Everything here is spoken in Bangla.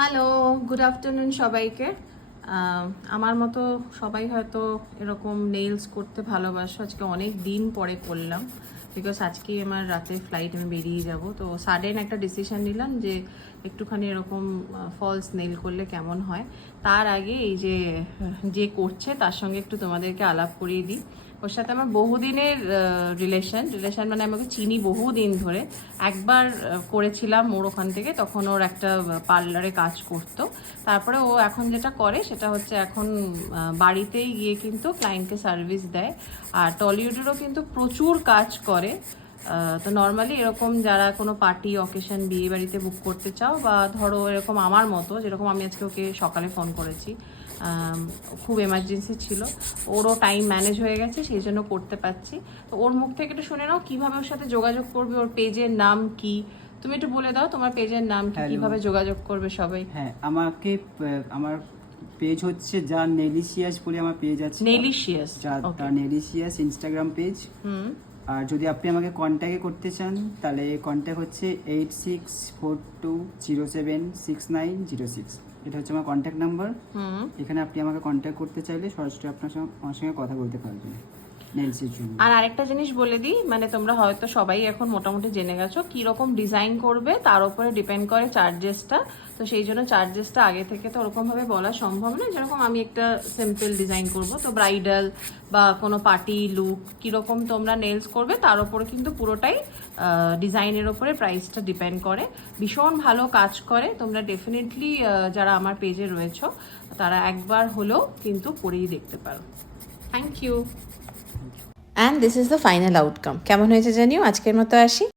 হ্যালো, গুড আফটারনুন সবাইকে। আমার মতো সবাই হয়তো এরকম নেইলস করতে ভালোবাসো। আজকে অনেক দিন পরে করলাম, বিকজ আজকে আমার রাতে ফ্লাইট, আমি বেরিয়ে যাব। তো সাডেন একটা ডিসিশন নিলাম যে একটুখানি এরকম ফলস নেইল করলে কেমন হয়। তার আগে এই যে করছে তার সঙ্গে একটু তোমাদেরকে আলাপ করিয়ে দিই। ওর সাথে আমার বহুদিনের রিলেশন মানে আমাকে চিনি বহুদিন ধরে। একবার করেছিলাম ওর ওখান থেকে, তখন ওর একটা পার্লারে কাজ করতো। তারপরে ও এখন যেটা করে সেটা হচ্ছে এখন বাড়িতেই গিয়ে কিন্তু ক্লায়েন্টকে সার্ভিস দেয়। আর টলিউডেরও কিন্তু প্রচুর কাজ করে। তো নর্মালি এরকম যারা কোনো পার্টি অকেশন বিয়ে বাড়িতে বুক করতে চাও, বা ধরো এরকম আমার মতো, যেরকম আমি আজকে ওকে সকালে ফোন করেছি, খুব এমার্জেন্সি ছিল, ওরও টাইম ম্যানেজ হয়ে গেছে, সেই জন্য করতে পারছি। তো ওর মুখ থেকে একটু শুনে নাও কিভাবে ওর সাথে যোগাযোগ করবে, ওর পেজের নাম কি। তুমি একটু বলে দাও তোমার পেজের নাম কি, কিভাবে যোগাযোগ করবে সবাই। হ্যাঁ, আমার পেজ হচ্ছে যা নেলিশিয়াস বলে আমার পেজ আছে। নেলিশিয়াস, যা নেলিশিয়াস ইনস্টাগ্রাম পেজ। আর যদি আপনি আমাকে কন্ট্যাক্ট করতে চান তাহলে কন্ট্যাক্ট হচ্ছে 8642076906। এটা হচ্ছে আমার কন্ট্যাক্ট নাম্বার। এখানে আপনি আমাকে কন্ট্যাক্ট করতে চাইলে সরাসরি আমার সঙ্গে কথা বলতে পারবেন নেলসের জন্য। আর আরেকটা জিনিস বলে দিই, মানে তোমরা হয়তো সবাই এখন মোটামুটি জেনে গেছো কি রকম ডিজাইন করবে, তার উপরে ডিপেন্ড করে চার্জেসটা। তো সেই জন্য চার্জেসটা আগে থেকে তো ওরকমভাবে বলা সম্ভব না। যেরকম আমি একটা সিম্পল ডিজাইন করব, তো ব্রাইডাল বা কোনো পার্টি লুক কীরকম তোমরা নেলস করবে তার উপরে কিন্তু পুরোটাই ডিজাইনের ওপরে প্রাইসটা ডিপেন্ড করে। ভীষণ ভালো কাজ করে, তোমরা ডেফিনেটলি যারা আমার পেজে রয়েছো তারা একবার হলেও কিন্তু করেই দেখতে পারো। Thank you. And this is the final outcome. কেমন হয়েছে জানিও। আজকের মতো আসি।